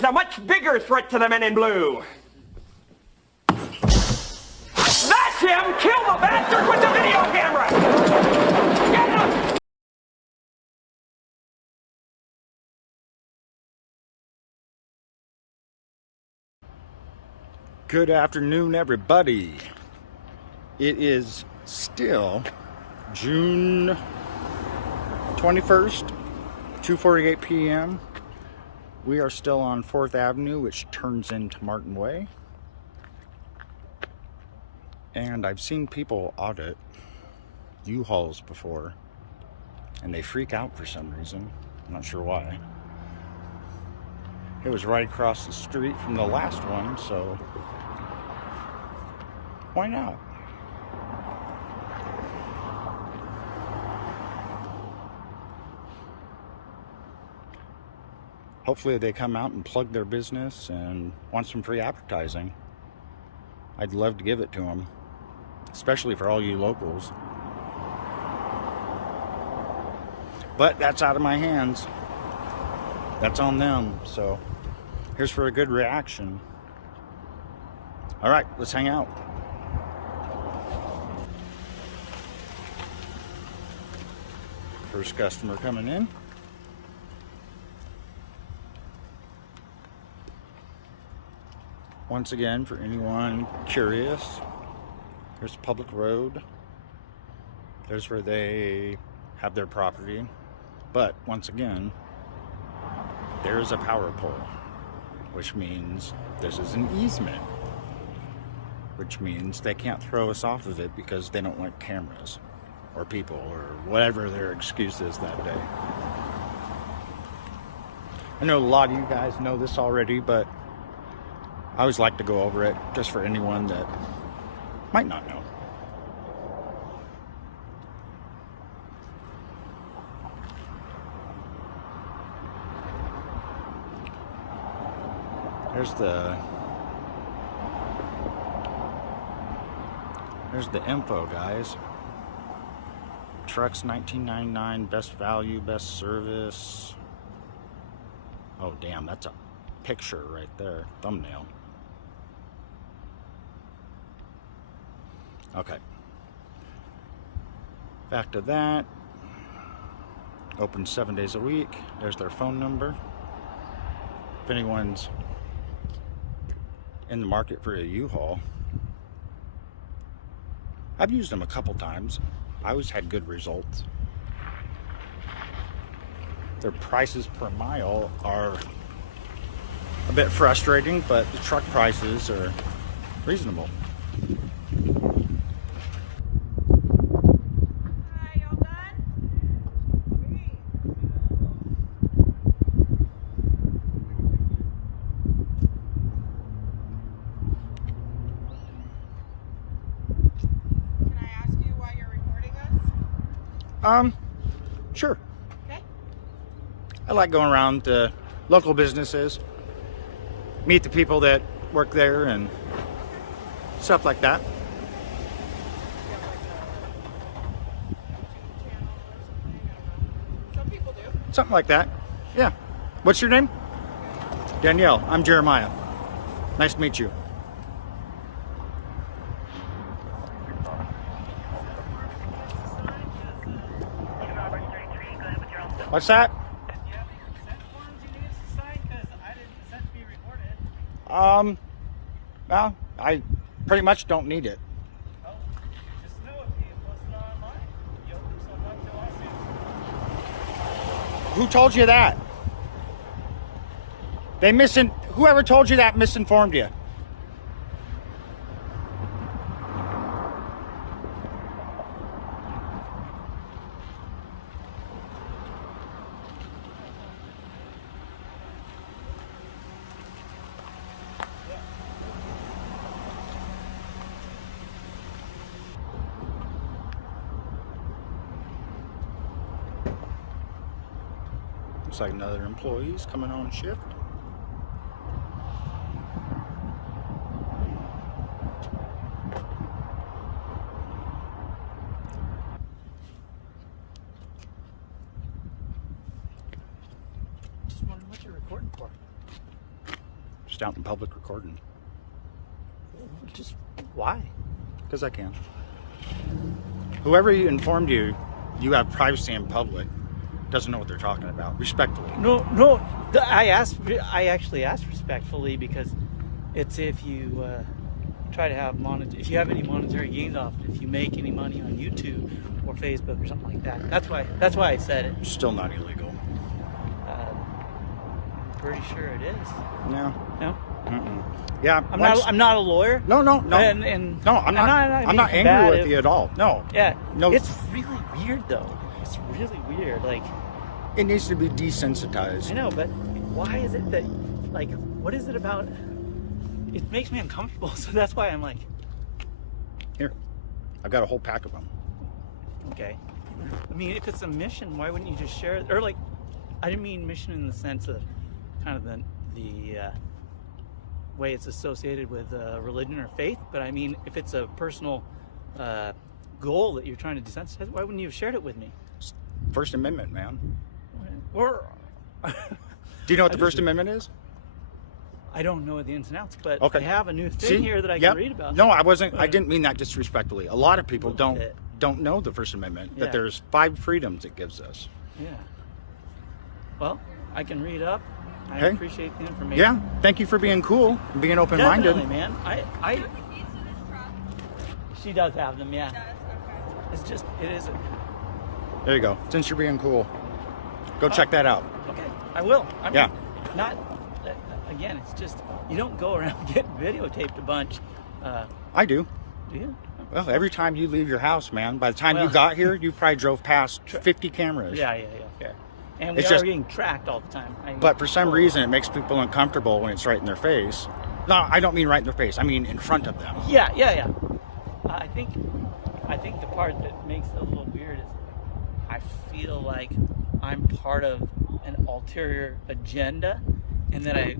there's a much bigger threat to the men in blue. That's him! Kill the bastard with the video camera! Get him! Good afternoon, everybody. It is still June 21st, 2:48 p.m. We are still on 4th Avenue, which turns into Martin Way. And I've seen people audit U-Hauls before, and they freak out for some reason. I'm not sure why. It was right across the street from the last one, so why not? Hopefully they come out and plug their business and want some free advertising. I'd love to give it to them, especially for all you locals. But that's out of my hands. That's on them, so here's for a good reaction. All right, let's hang out. First customer coming in. Once again, for anyone curious, here's a public road. There's where they have their property. But once again, there's a power pole, which means this is an easement, which means they can't throw us off of it because they don't want cameras or people or whatever their excuse is that day. I know a lot of you guys know this already, but I always like to go over it just for anyone that might not know. There's the info, guys. Trucks 1999, best value, best service. Oh damn, that's a picture right there, thumbnail. Okay. Back to that. Open 7 days a week. There's their phone number. If anyone's in the market for a U-Haul, I've used them a couple times. I always had good results. Their prices per mile are a bit frustrating, but the truck prices are reasonable. Hi, y'all done? Can I ask you why you're recording us? Sure. Okay. I like going around to local businesses, meet the people that work there and stuff like that. Some people do. Something like that. Yeah. What's your name? Danielle. I'm Jeremiah. Nice to meet you. What's that? Do you have any consent forms you need us to sign? Because I didn't consent to be recorded. Well, I pretty much don't need it. Oh, just know if you post it online, you'll open yourself up to lawsuits. Who told you that? Whoever told you that misinformed you. Looks like another employee's coming on shift. Just wondering what you're recording for. just out in public recording. Just why? Because I can. Whoever informed you, you have privacy in public, doesn't know what they're talking about. Respectfully. No. I actually asked respectfully because it's if you try to have if you have any monetary gains off it, if you make any money on YouTube or Facebook or something like that. That's why I said it. Still not illegal. I'm pretty sure it is. No. No. Mm-mm. Yeah. I'm not a lawyer. No. And No, I'm not angry with you at all. No. Yeah. No. It's really weird though. It's really weird. Like, it needs to be desensitized. I know, but why is it that, like, what is it about? It makes me uncomfortable, so that's why I'm like, here, I've got a whole pack of them. okay. I mean, if it's a mission, why wouldn't you just share it? Or like, I didn't mean mission in the sense of kind of the way it's associated with religion or faith, but I mean, if it's a personal goal that you're trying to desensitize, why wouldn't you have shared it with me? First Amendment, man. Or do you know what the First Amendment is? I don't know the ins and outs, but okay. I have a new thing here that I can read about. No, I didn't mean that disrespectfully. A lot of people don't know the First Amendment, that there's 5 freedoms it gives us. Yeah. Well, I can read up. I appreciate the information. Yeah. Thank you for being cool and being open-minded. Definitely, man. She does have them, yeah. It's just, it isn't. There you go. Since you're being cool, go check that out. Okay, I will. I mean, yeah. Not, again, it's just, you don't go around getting videotaped a bunch. I do. Do you? Well, every time you leave your house, man, by the time you got here, you probably drove past 50 cameras. Yeah, fair. And we are getting tracked all the time. But for some reason, it makes people uncomfortable when it's right in their face. No, I don't mean right in their face. I mean in front of them. Yeah. I think the part that makes it a little weird is I feel like I'm part of an ulterior agenda, and that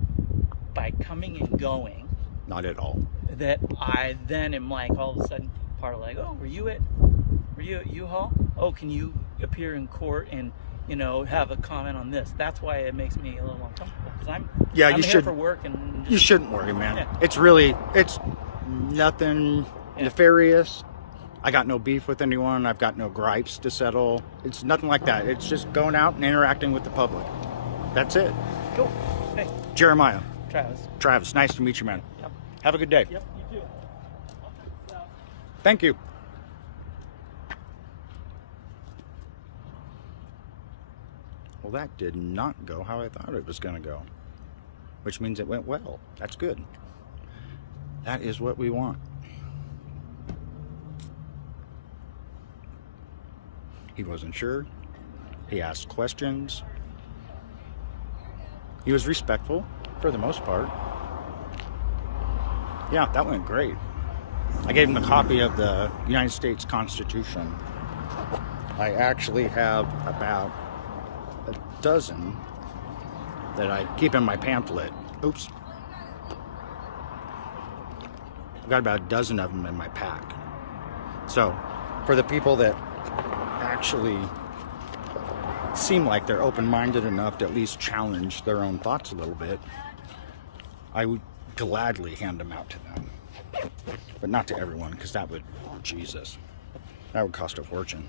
by coming and going, not at all, that I then am like all of a sudden part of like, oh, were you at U-Haul? Oh, can you appear in court and have a comment on this? That's why it makes me a little uncomfortable, because I'm here for work and you shouldn't worry, man. Yeah. It's nothing nefarious. I got no beef with anyone. I've got no gripes to settle. It's nothing like that. It's just going out and interacting with the public. That's it. Cool. Hey. Jeremiah. Travis. Nice to meet you, man. Yep. Have a good day. Yep, you too. Thank you. Well, that did not go how I thought it was going to go, which means it went well. That's good. That is what we want. He wasn't sure. He asked questions. He was respectful for the most part. Yeah, that went great. I gave him a copy of the United States Constitution. I actually have about a dozen that I keep in my pamphlet. Oops. I've got about a dozen of them in my pack. So, for the people that actually seem like they're open-minded enough to at least challenge their own thoughts a little bit, I would gladly hand them out to them. But not to everyone, because that would, oh Jesus, that would cost a fortune.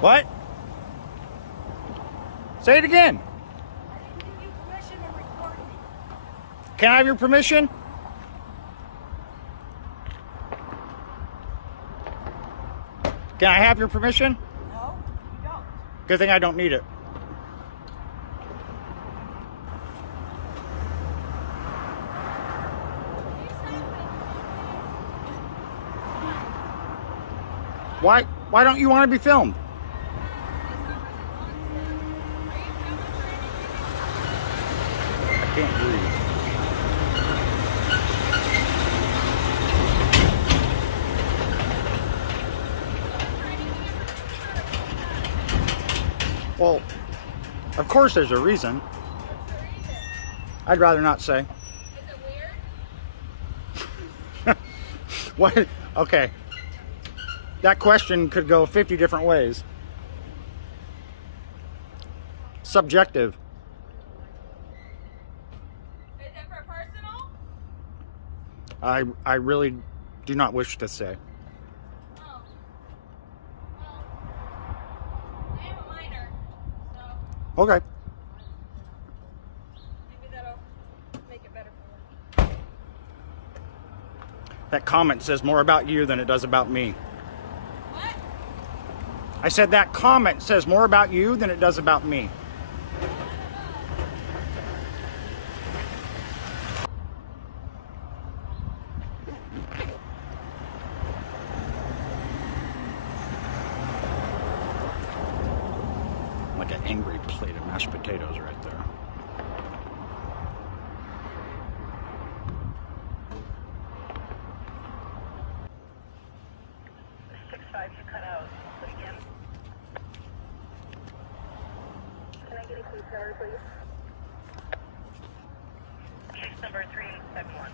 What? Say it again. Can I have your permission? Can I have your permission? No, you don't. Good thing I don't need it. Why don't you want to be filmed? I can't breathe. Well, of course there's a reason. I'd rather not say. Is it weird? What? Okay. That question could go 50 different ways. Subjective. Is it for personal? I really do not wish to say. Oh. Well, I am a minor, so Okay. maybe that'll make it better for you. That comment says more about you than it does about me. What? I said that comment says more about you than it does about me. Like an angry plate of mashed potatoes right there. Case number 371.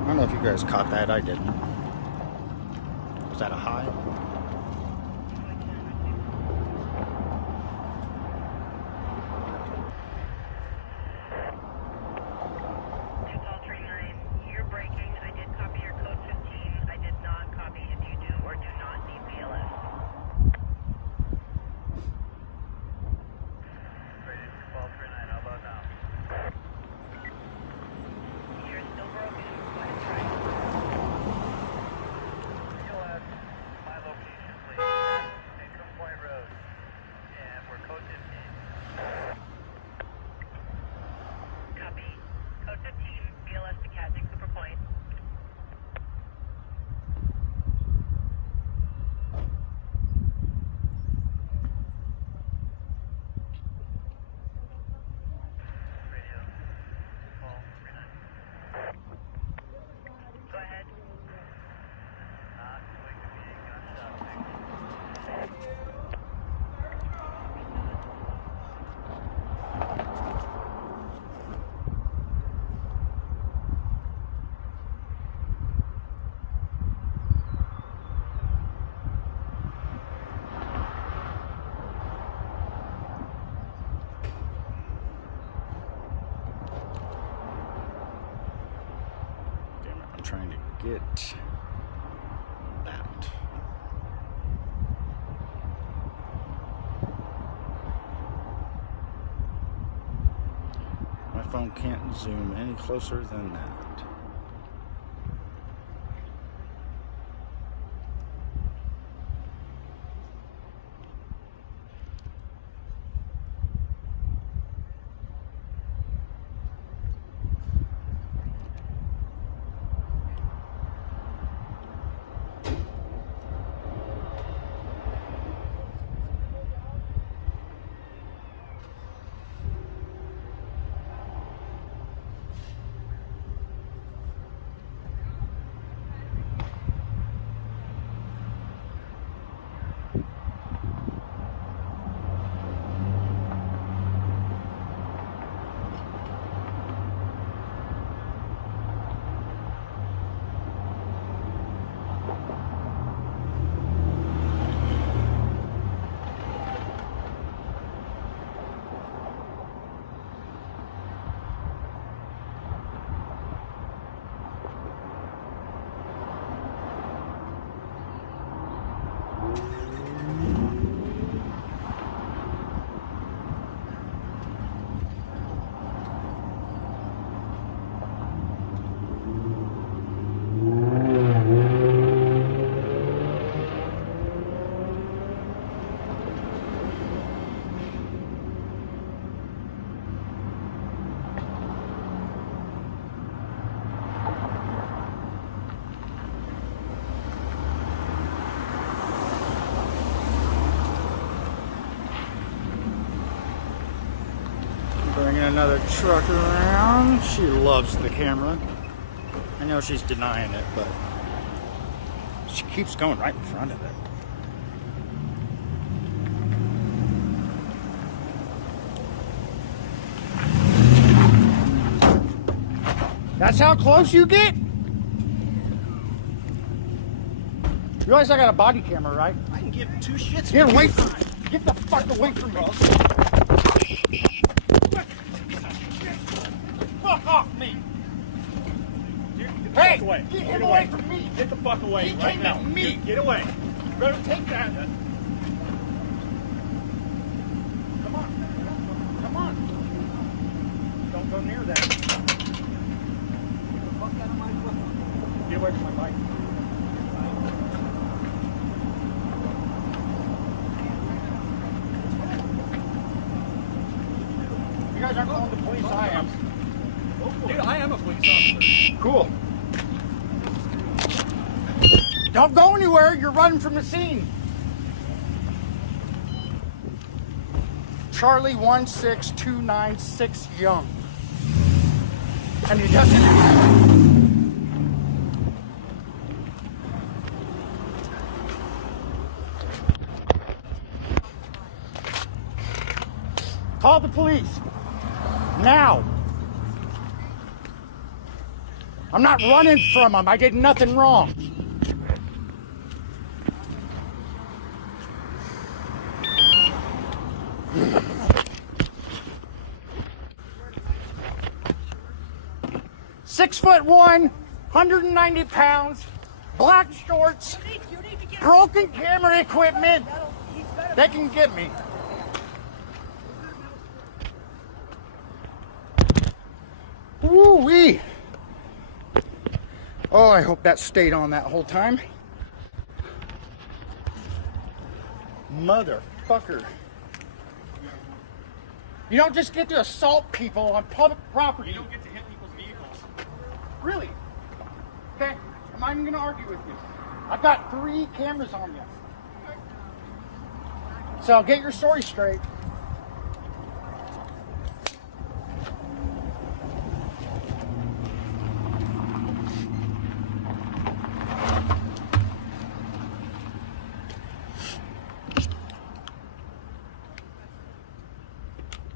I don't know if you guys caught that. I didn't. Was that a high? You're breaking. I did copy your code 15. I did not copy if you do or do not need BLS. Ready to 1239. How about now? You're still broken. Go ahead and try. BLS, my location, please. Macon Point Road. And we're code 15. Copy. Code 15, BLS to Catholic Cooper Point. Radio, 1239. Go ahead. Not going to be a gunshot victim. Damn it, I'm trying to get that. My phone can't zoom any closer than that. Bringing another truck around. She loves the camera. I know she's denying it, but She keeps going right in front of it. That's how close you get? You realize I got a body camera, right? I can give two shits. Get away from me. Get the fuck away from me. Fuck off me. Hey, away. get him away from me. Get the fuck away He right came now. at me. Get away. Better take that. Come on. Come on. Don't go near that. Get the fuck out of my foot. Get away from my bike. You guys aren't calling the police, I am. Dude, I am a police officer. Cool. Don't go anywhere, you're running from the scene. Charlie 16296 Young. And he doesn't. Call the police. Now. I'm not running from them. I did nothing wrong. .6'1", 190 pounds, black shorts, broken camera equipment. They can get me. Woo-wee. Oh, I hope that stayed on that whole time. Motherfucker. You don't just get to assault people on public property. You don't get to hit people's vehicles. Really? Okay, I'm not even gonna argue with you. I've got 3 cameras on you. So get your story straight.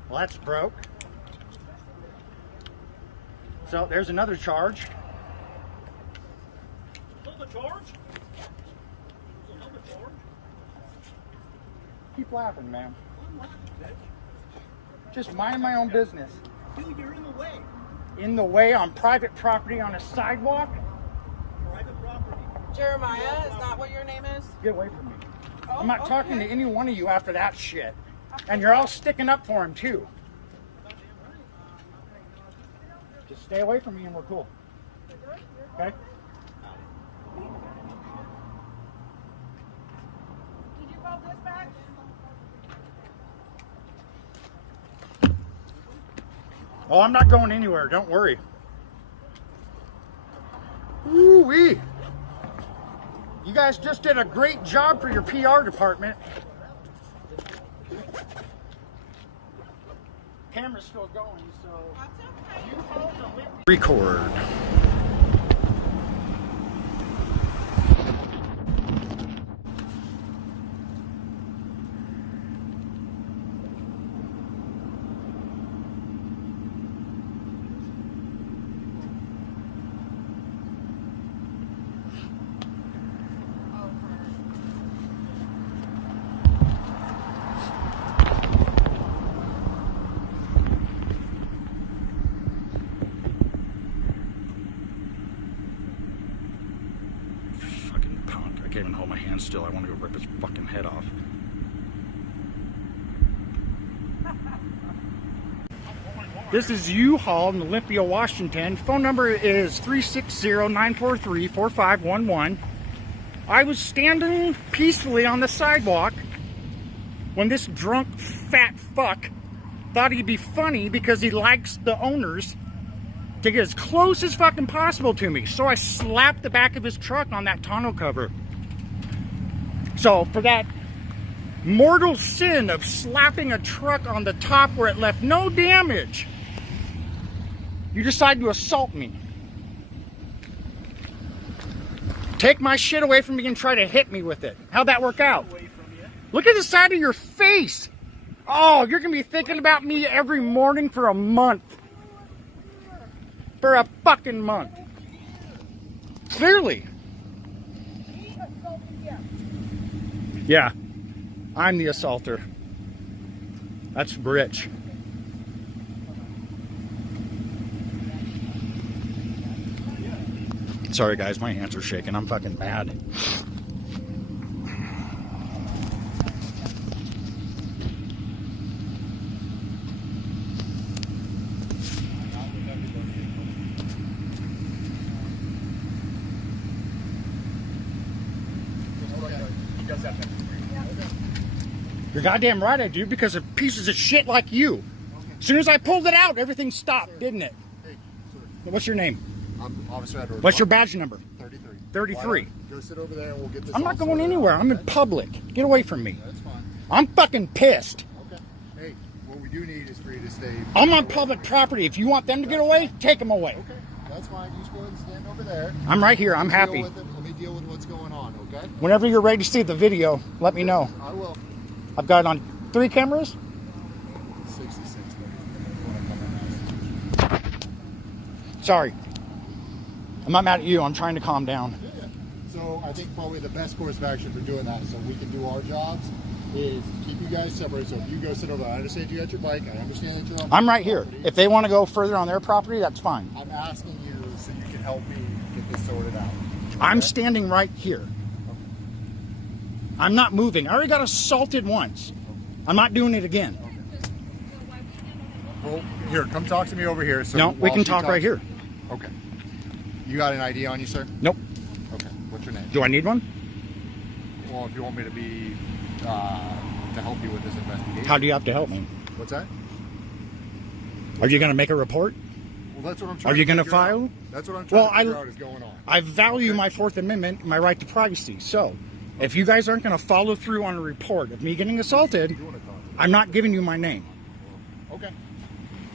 Well, that's broke. So there's another charge. Another charge? Another charge? Keep laughing, man. Just minding my own business. Dude, you're in the way. In the way on private property on a sidewalk? Private property. Jeremiah, is that what your name is? Get away from me. Oh, I'm not talking to okay. any one of you after that shit. And you're all sticking up for him too. Just stay away from me and we're cool. Okay? Did you call dispatch? Oh, I'm not going anywhere. Don't worry. Woo-wee. You guys just did a great job for your PR department. Camera's still going, so That's okay. you hold the lip. Record. Fucking punk. I can't even hold my hand still. I want to go rip his fucking head off. This is U-Haul in Olympia, Washington. Phone number is 360-943-4511. I was standing peacefully on the sidewalk when this drunk fat fuck thought he'd be funny because he likes the owners to get as close as fucking possible to me. So I slapped the back of his truck on that tonneau cover. So for that mortal sin of slapping a truck on the top where it left no damage, you decide to assault me. Take my shit away from me and try to hit me with it. How'd that work out? Look at the side of your face. Oh, you're going to be thinking about me every morning for a month. For a fucking month. Clearly. Yeah. I'm the assaulter. That's rich. Sorry guys, my hands are shaking. I'm fucking mad. You're goddamn right I do, because of pieces of shit like you. As soon as I pulled it out, everything stopped, didn't it? Hey, sir. What's your name? I'm Officer Edward. What's your badge number? 33. 33. Go sit over there and we'll get this. I'm not all going sorted anywhere. out, I'm in okay? public. Get away from me. That's fine. I'm fucking pissed. Okay. Hey, what we do need is for you to stay. I'm on public property. If you want them to get away, take them away. Okay. That's fine. You just go ahead and stand over there. I'm right here. I'm happy. Let me deal with what's going on, okay? Whenever you're ready to see the video, let me know. I will. I've got it on 3 cameras. 66. Sorry. I'm not mad at you. I'm trying to calm down. Yeah. So I think probably the best course of action for doing that, so we can do our jobs, is keep you guys separate. So if you go sit over there, I understand you got your bike. I understand that you're on. I'm right here. property. If they want to go further on their property, that's fine. I'm asking you so you can help me get this sorted out. I'm Okay? standing right here. I'm not moving. I already got assaulted once. I'm not doing it again. Well, here, come talk to me over here. So No, we while can she talk right talks- here. Okay. You got an ID on you, sir? Nope. Okay. What's your name? Do I need one? Well, if you want me to be to help you with this investigation. How do you have to help me? What's that? Are you going to make a report? Well, that's what I'm trying. Are you going to file? That's what I'm trying Well, to figure out is going on. I value Okay. my Fourth Amendment, my right to privacy. So, if you guys aren't going to follow through on a report of me getting assaulted, You want to talk? I'm not giving you my name. Okay.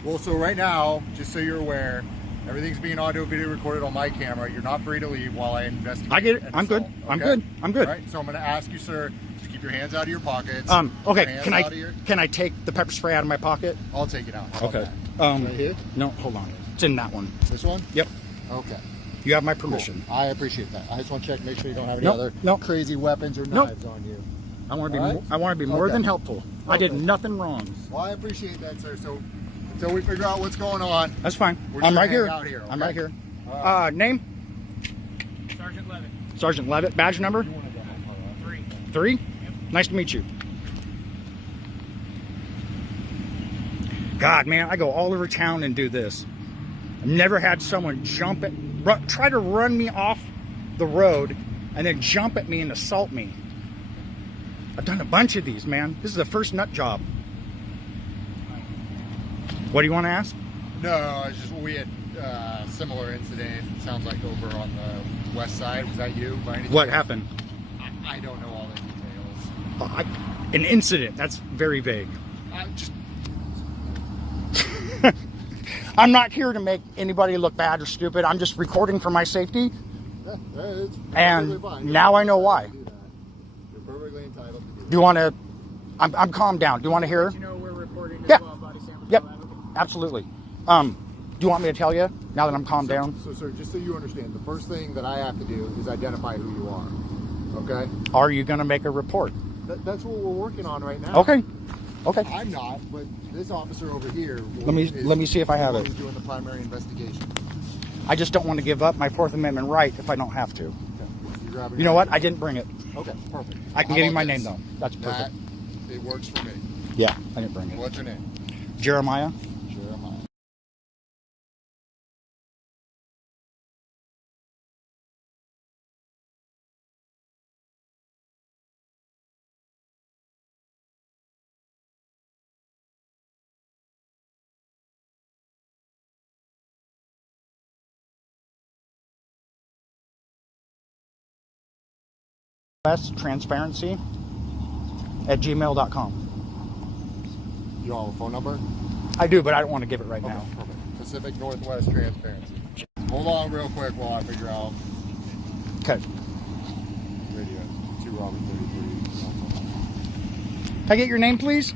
Well, so right now, just so you're aware, everything's being audio video recorded on my camera. You're not free to leave while I investigate. I get it. an I'm good. assault, I'm okay? good. I'm good. All right. So I'm going to ask you, sir, to keep your hands out of your pockets. Okay. Your Can hands out of your- I take the pepper spray out of my pocket? I'll take it out. How about Okay. that? Right here. No, hold on. It's in that one. This one. Yep. Okay. You have my Cool. permission. I appreciate that. I just want to check, make sure you don't have any Nope, other nope. crazy weapons or Nope. knives on you. I want to be. All right. I want to be more Okay. than helpful. I did Perfect. nothing wrong. Well, I appreciate that, sir. So until we figure out what's going on, That's fine. we're I'm just right gonna here. hang out here, I'm okay? right here. All right. Name? Sergeant Levitt. Sergeant Levitt. Badge number? You wanna go ahead, all right. 3. Nice to meet you. God, man, I go all over town and do this. I've never had someone try to run me off the road and then jump at me and assault me. I've done a bunch of these, man. This is the first nut job. What do you want to ask? No, it's just we had similar incident. It sounds like over on the west side. Was that you? By any What chance? happened? I don't know all the details. An incident. That's very vague. I just I'm not here to make anybody look bad or stupid. I'm just recording for my safety. yeah, it's And perfectly fine. now I know why. Do that. You're perfectly entitled to do Do you want to? I'm calmed down. Do you want to hear? You know we're recording as Yeah. well, body samples. Yep. all that. Okay. Absolutely. Do you want me to tell you now that I'm calmed down? So, sir, just so you understand, the first thing that I have to do is identify who you are. Okay? Are you going to make a report? That's what we're working on right now. Okay. Okay. I'm not, but this officer over here. Let me see if I have it. Who's doing the primary investigation? I just don't want to give up my Fourth Amendment right if I don't have to. Okay. You're grabbing You know what? I didn't bring it. Okay, perfect. I can How give you about my this? name though. That's perfect. That, it works for me. Yeah, I didn't bring it. What's your name? Jeremiah. Jeremiah. Transparency@gmail.com. You all have a phone number? I do, but I don't want to give it right Okay, now. perfect. Pacific Northwest Transparency. Hold on real quick while I figure out. Okay. 2 Robert 33. Can I get your name, please?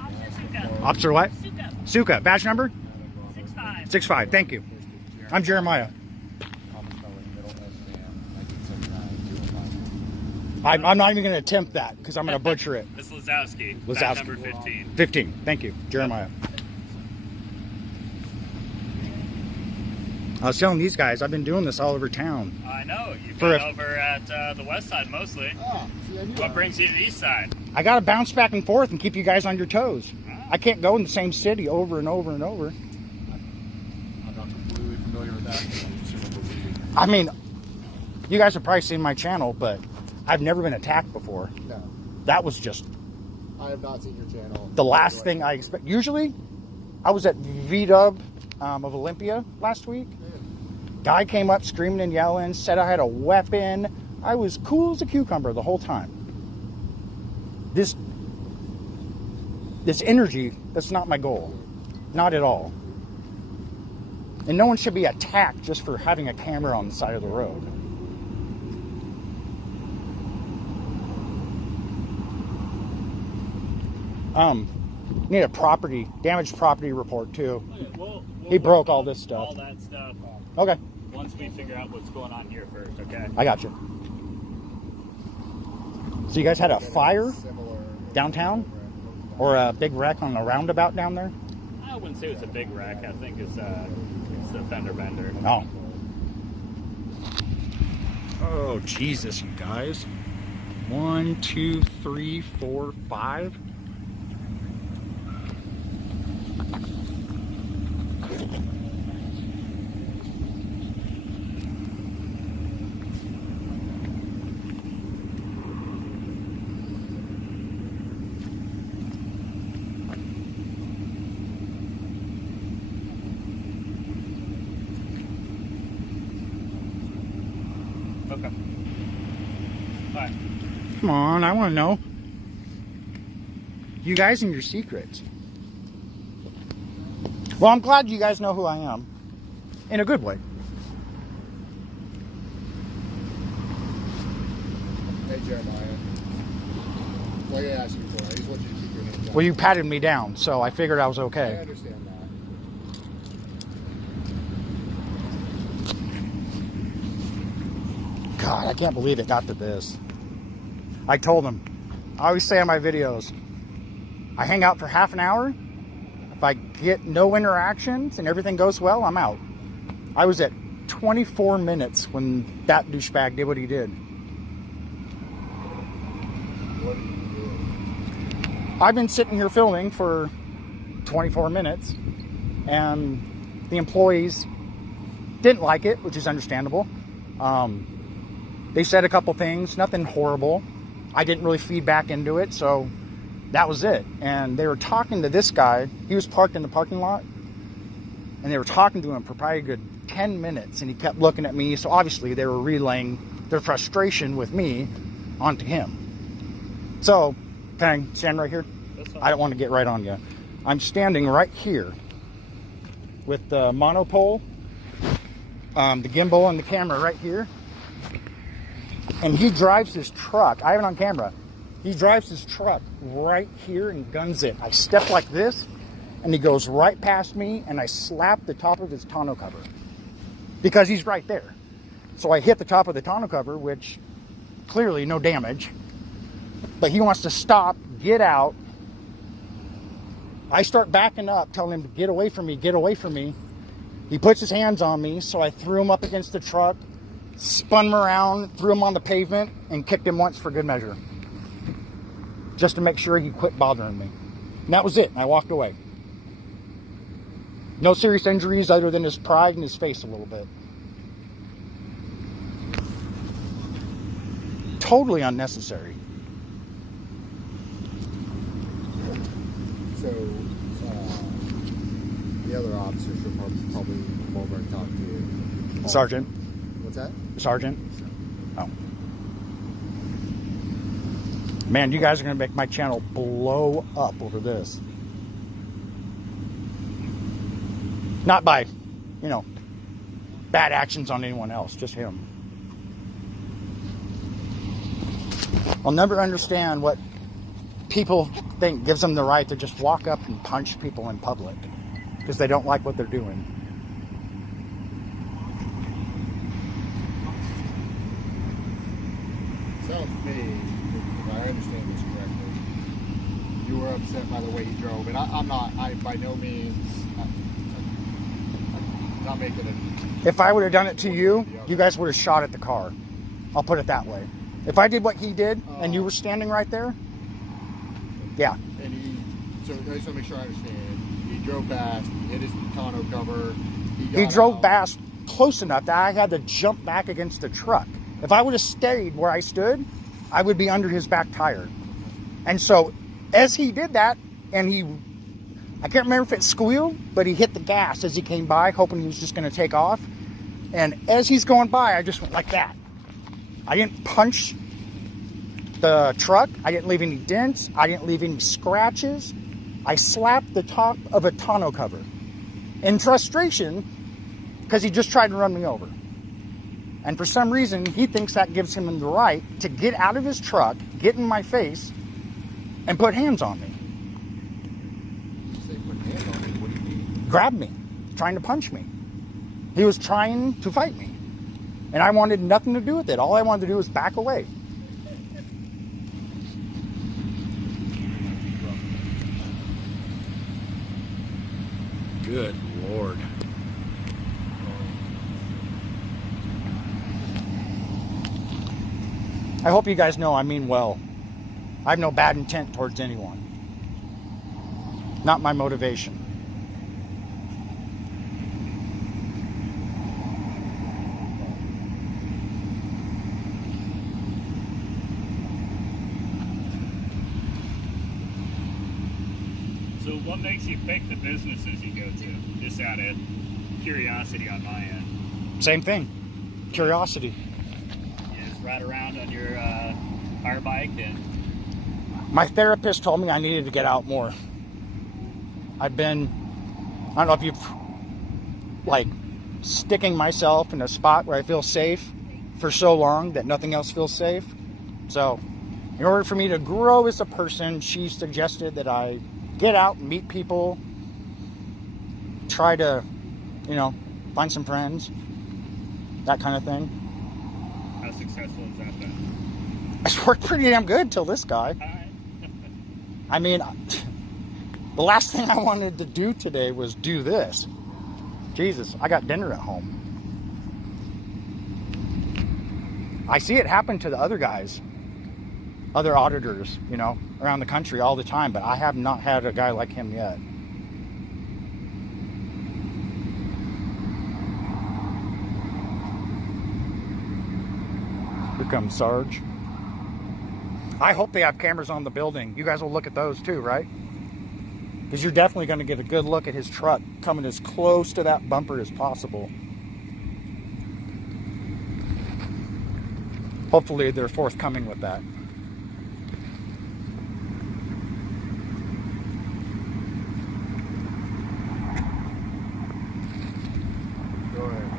Officer Suka. Officer what? Suka. Suka. Badge number? 6'5". 6'5". Thank you. I'm Jeremiah. I'm not even going to attempt that because I'm going to butcher it. It's Lazowski. Lazowski. Badge number 15. 15. Thank you, Jeremiah. I was telling these guys, I've been doing this all over town. I know. You've For been a- over at the west side mostly. Ah, see, I knew What that. brings you to the east side? I got to bounce back and forth and keep you guys on your toes. I can't go in the same city over and over and over. I'm not completely familiar with that. I mean, you guys have probably seen my channel, but I've never been attacked before. No, That was just I have not seen your channel. the last thing I expect. Usually, I was at V-Dub of Olympia last week. Guy came up screaming and yelling, said I had a weapon. I was cool as a cucumber the whole time. This energy, that's not my goal. Not at all. And no one should be attacked just for having a camera on the side of the road. Need a damaged property report too. We'll He broke all this stuff. All that stuff. Okay, Once we figure out what's going on here first, okay? I got you. So you guys had a fire Similar. downtown? Or a big wreck on the roundabout down there? I wouldn't say it's a big wreck. I think it's the fender bender. No. Oh, Jesus, you guys. 1, 2, 3, 4, 5. Okay. Alright. Come on, I want to know. You guys and your secrets. Well, I'm glad you guys know who I am. In a good way. Hey, Jeremiah. What are you asking for? I just want you to keep your name down. Well, you patted me down, so I figured I was I okay. understand that. God, I can't believe it got to this. I told him, I always say on my videos, I hang out for half an hour. If I get no interactions and everything goes well, I'm out. I was at 24 minutes when that douchebag did what he did. What are you doing? I've been sitting here filming for 24 minutes, and the employees didn't like it, which is understandable. They said a couple things, nothing horrible. I didn't really feed back into it, so that was it. And they were talking to this guy. He was parked in the parking lot, and they were talking to him for probably a good 10 minutes, and he kept looking at me. So obviously they were relaying their frustration with me onto him. So, can I stand right here? I don't want to get right on you. I'm standing right here with the monopole, the gimbal and the camera right here. And he drives his truck. I have it on camera. He drives his truck right here and guns it. I step like this, and he goes right past me, and I slap the top of his tonneau cover because he's right there. So I hit the top of the tonneau cover, which clearly no damage. But he wants to stop, get out. I start backing up, telling him to get away from me, get away from me. He puts his hands on me, so I threw him up against the truck, spun him around, threw him on the pavement, and kicked him once for good measure. Just to make sure he quit bothering me. And that was it. I walked away. No serious injuries other than his pride and his face a little bit. Totally unnecessary. So, the other officers should probably come over and talk to you. Sergeant. What's that? Sergeant? Oh. Man, you guys are going to make my channel blow up over this. Not by, you know, bad actions on anyone else, just him. I'll never understand what people think gives them the right to just walk up and punch people in public because they don't like what they're doing. Sounds to me, if I understand this correctly, you were upset by the way he drove, and I'm by no means, I'm not making it. If I would have done it to you, you guys would have shot at the car. I'll put it that way. If I did what he did and you were standing right there, yeah. And so I just want to make sure I understand. He drove past, he hit his tonneau cover. He drove past close enough that I had to jump back against the truck. If I would have stayed where I stood, I would be under his back tire. And so as he did that, and I can't remember if it squealed, but he hit the gas as he came by, hoping he was just going to take off. And as he's going by, I just went like that. I didn't punch the truck. I didn't leave any dents. I didn't leave any scratches. I slapped the top of a tonneau cover in frustration because he just tried to run me over. And for some reason, he thinks that gives him the right to get out of his truck, get in my face, and put hands on me. Say put hands on me? What do you mean? Grab me, trying to punch me. He was trying to fight me. And I wanted nothing to do with it. All I wanted to do was back away. Good Lord. I hope you guys know I mean well. I have no bad intent towards anyone. Not my motivation. So what makes you pick the businesses you go to? Just out of curiosity on my end. Same thing. Curiosity. You just ride around on your power bike and... My therapist told me I needed to get out more. I've been, I don't know if you've, like, sticking myself in a spot where I feel safe for so long that nothing else feels safe. So, in order for me to grow as a person, she suggested that I get out and meet people, try to, you know, find some friends, that kind of thing. How successful has that been? It's worked pretty damn good till this guy. I mean, the last thing I wanted to do today was do this. Jesus, I got dinner at home. I see it happen to the other guys, other auditors, you know, around the country all the time, but I have not had a guy like him yet. Here comes Sarge. I hope they have cameras on the building. You guys will look at those too, right? Because you're definitely going to get a good look at his truck coming as close to that bumper as possible. Hopefully they're forthcoming with that. Go ahead.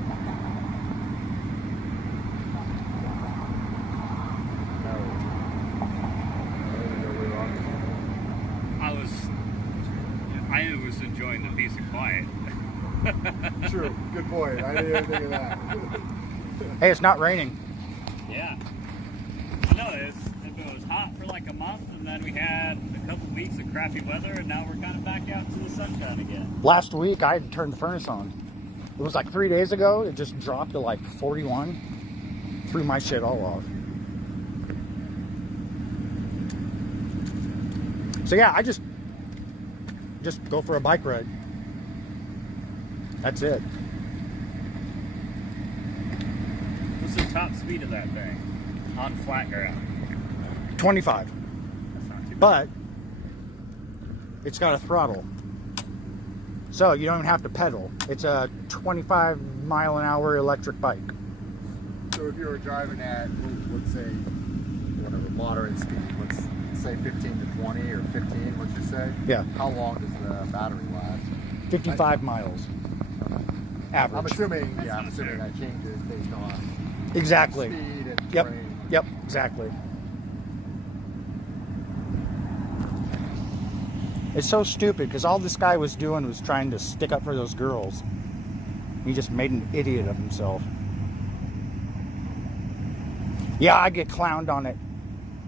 I was enjoying the peace and quiet. True. Good point. I didn't even think of that. Hey, it's not raining. Yeah. No, it was hot for like a month, and then we had a couple weeks of crappy weather, and now we're kind of back out to the sunshine again. Last week, I had turned the furnace on. It was like 3 days ago. It just dropped to like 41. Threw my shit all off. So yeah, I just go for a bike ride. That's it. What's the top speed of that thing on flat ground? 25. That's not too bad. But it's got a throttle. So you don't even have to pedal. It's a 25-mile-an-hour electric bike. So if you were driving at, let's say, whatever, moderate speed, let's say 15 to 20 or 15, let's just say. Yeah. How long does the battery last? 55 miles. Average. I'm assuming that changes based on Exactly. speed and Yep. terrain. Yep, exactly. It's so stupid because all this guy was doing was trying to stick up for those girls. He just made an idiot of himself. Yeah, I get clowned on it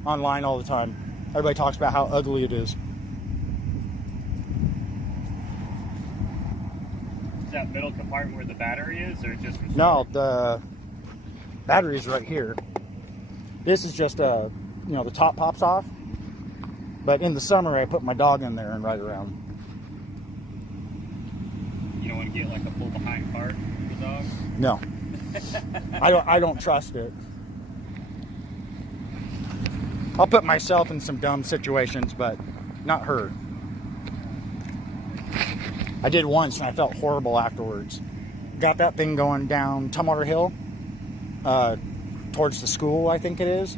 online all the time. Everybody talks about how ugly it is. Is that middle compartment where the battery is, or just? No, the battery is right here. This is just you know, the top pops off. But in the summer, I put my dog in there and ride around. You don't want to get like a full behind part for the dog? No, I don't trust it. I'll put myself in some dumb situations, but not her. I did once and I felt horrible afterwards. Got that thing going down Tumwater Hill, towards the school, I think it is,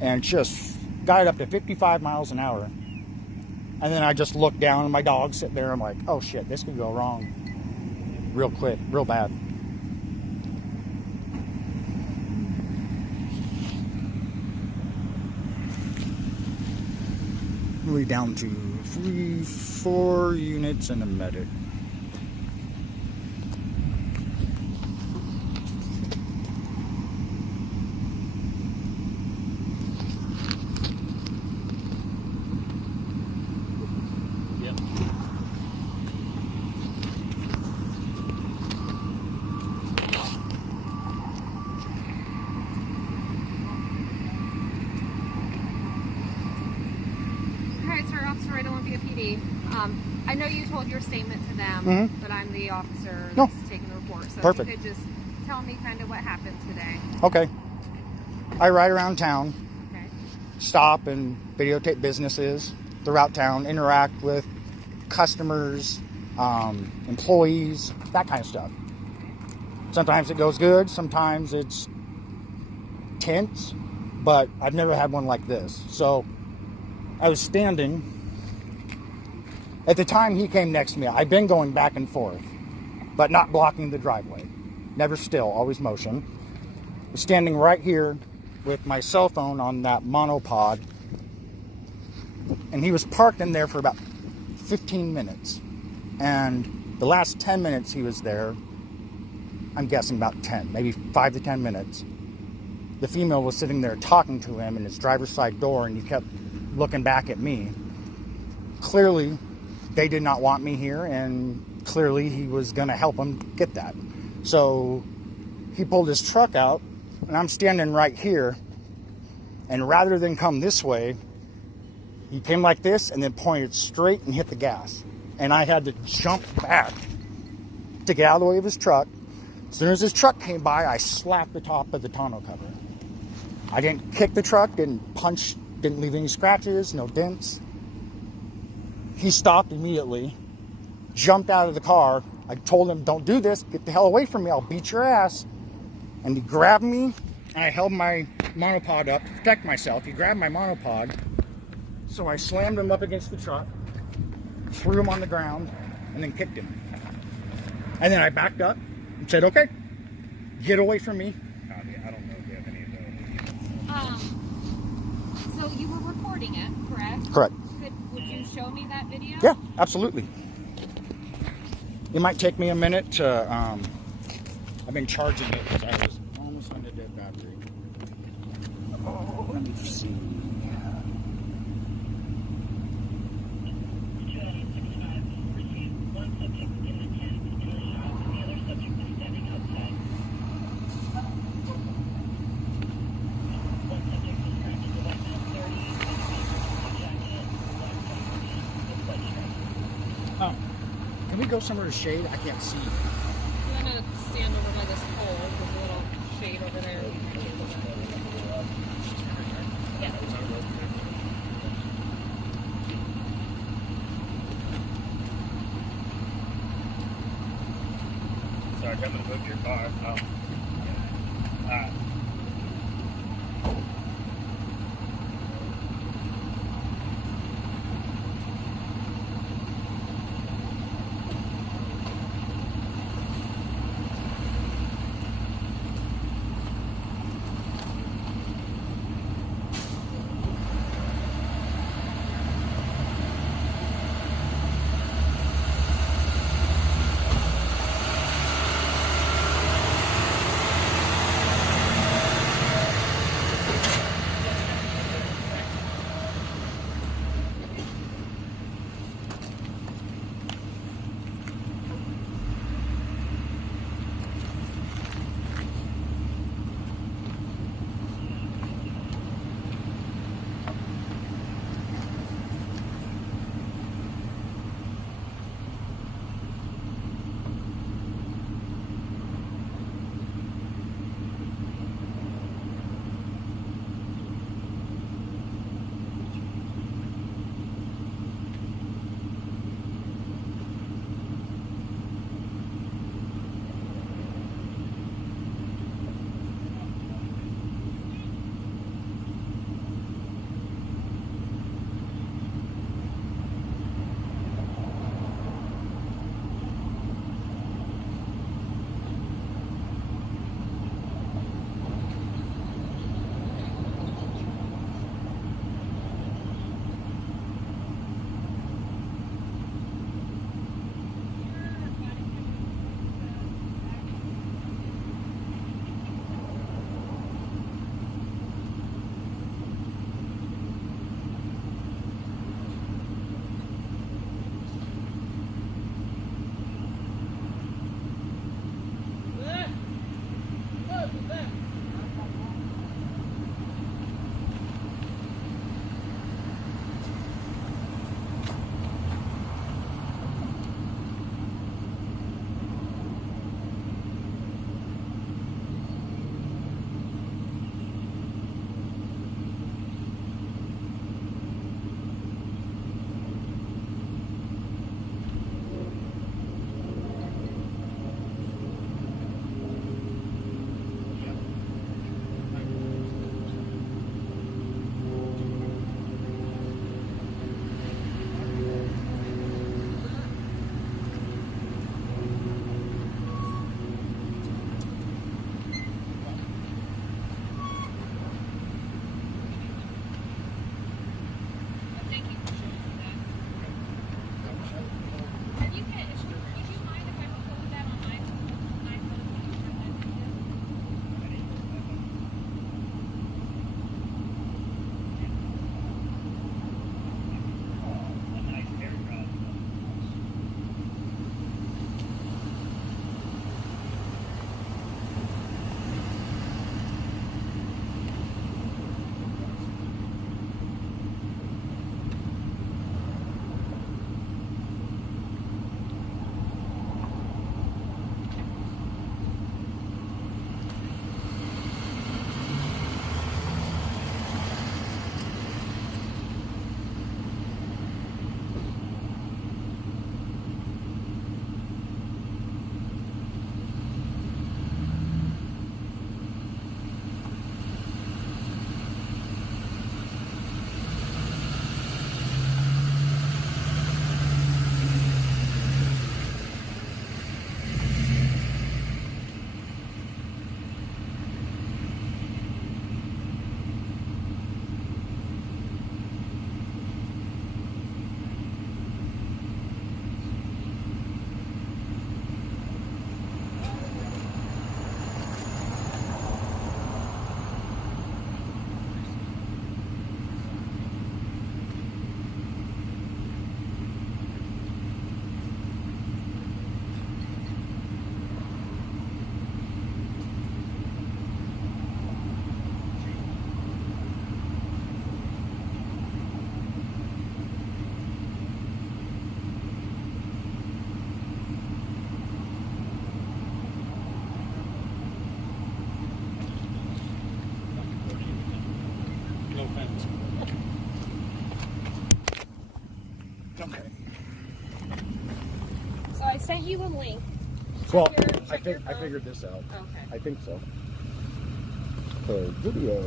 and just got it up to 55 miles an hour. And then I just looked down and my dog's sitting there. I'm like, oh shit, this could go wrong real quick, real bad. Really down to 4 units and a medic. I know you told your statement to them, but I'm the officer that's taking the report. So Perfect. if you could just tell me kind of what happened today. Okay. I ride around town, Okay. stop and videotape businesses throughout town, interact with customers, employees, that kind of stuff. Sometimes it goes good, sometimes it's tense, but I've never had one like this. So I was standing. At the time he came next to me, I've been going back and forth, but not blocking the driveway. Never still, always motion. I was standing right here with my cell phone on that monopod, and he was parked in there for about 15 minutes. And the last 10 minutes he was there, I'm guessing about 10, maybe 5 to 10 minutes, the female was sitting there talking to him in his driver's side door, and he kept looking back at me. Clearly, they did not want me here, and clearly he was going to help them get that. So he pulled his truck out, and I'm standing right here, and rather than come this way, he came like this and then pointed straight and hit the gas. And I had to jump back to get out of the way of his truck. As soon as his truck came by, I slapped the top of the tonneau cover. I didn't kick the truck, didn't punch, didn't leave any scratches, no dents. He stopped immediately, jumped out of the car. I told him, don't do this, get the hell away from me, I'll beat your ass. And he grabbed me, and I held my monopod up to protect myself. He grabbed my monopod, so I slammed him up against the truck, threw him on the ground, and then kicked him. And then I backed up and said, okay, get away from me. I don't know if you have any of those. So you were recording it, correct? Correct. Would you show me that video? Yeah, absolutely. It might take me a minute to, I've been charging it because I was almost on a dead battery. Oh, let me see. Oh, can we go somewhere to shade? I can't see. I'm going to stand over by this pole. There's a little shade over there. Yeah. Sorry, I'm going to move your car. Oh. Alright. you a link. Well, Check your I phone. figured this out. Okay. I think so. So, video.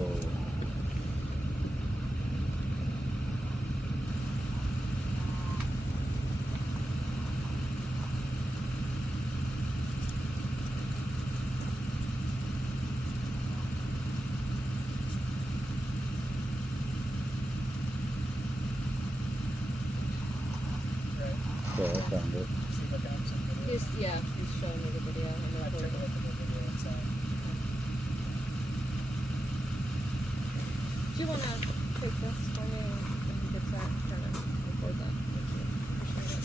Okay, I found it. He's showing me the video and the recording. Do you want to take this for me and get that kind of record that? Appreciate it.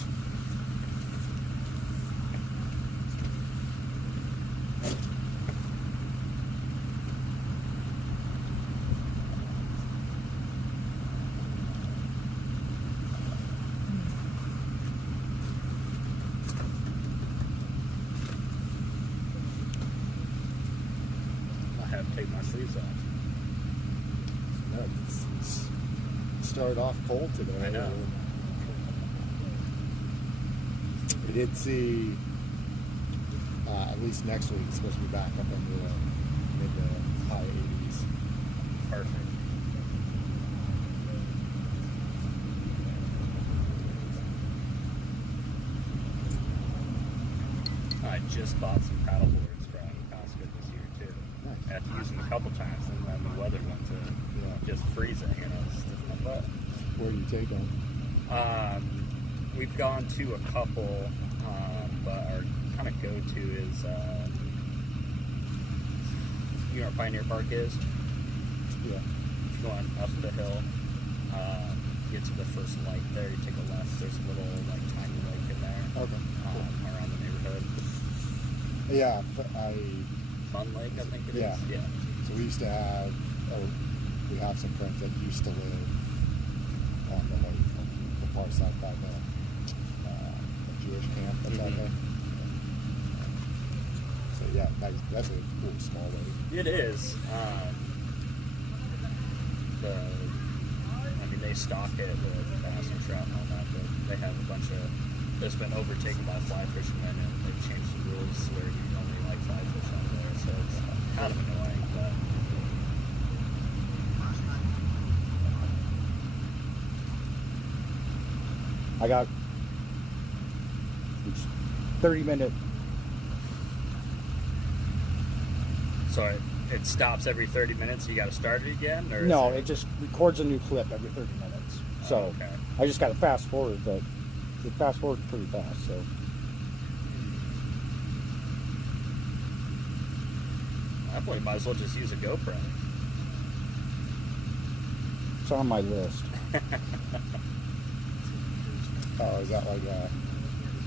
I have to take my sleeves off. No, it's started off cold today. I know. We did see, at least next week, it's supposed to be back up into the mid to high 80s. Perfect. I just bought some paddle boards from Costco this year too. Nice. After using them a couple times, and then the weather went to just freezing, and I was sticking my butt. Where do you take them? We've gone to a couple, but our kind of go-to is, you know where Pioneer Park is? Yeah. Going up the hill, get to the first light there, you take a left, there's a little like tiny lake in there, Okay. around the neighborhood. Yeah, Fun Lake, I think it is. Yeah. Yeah. So we used to have, we have some friends that used to live on the lake, on the far side by the Jewish camp that's out there. So yeah, that's a cool small lake. It is. I mean, they stock it with bass and trout and all that, but they have a bunch of, it's been overtaken by fly fishermen, and they've changed the rules where you can only like fly fish out there, so it's kind of annoying, but. I got 30-minute. So it stops every 30 minutes, you got to start it again? Or No, is it just records a new clip every 30 minutes. So okay. I just got to fast forward, but it fast forwards pretty fast. So I probably might as well just use a GoPro. it's on my list. Oh, is that like a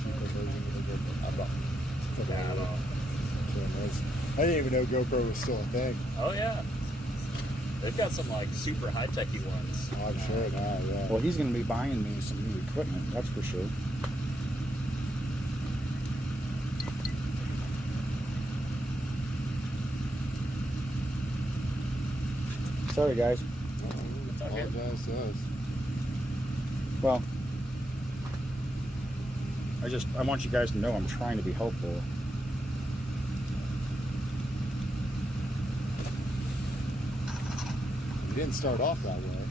cheaper version of the GoPro? I'm not familiar Yeah, I don't with cameras. I didn't even know GoPro was still a thing. Oh yeah. They've got some like super high-techy ones. Oh, I'm sure now, yeah. Well, he's going to be buying me some new equipment, that's for sure. Sorry, guys. okay. Apologize to us. Well, I want you guys to know I'm trying to be helpful. You didn't start off that way.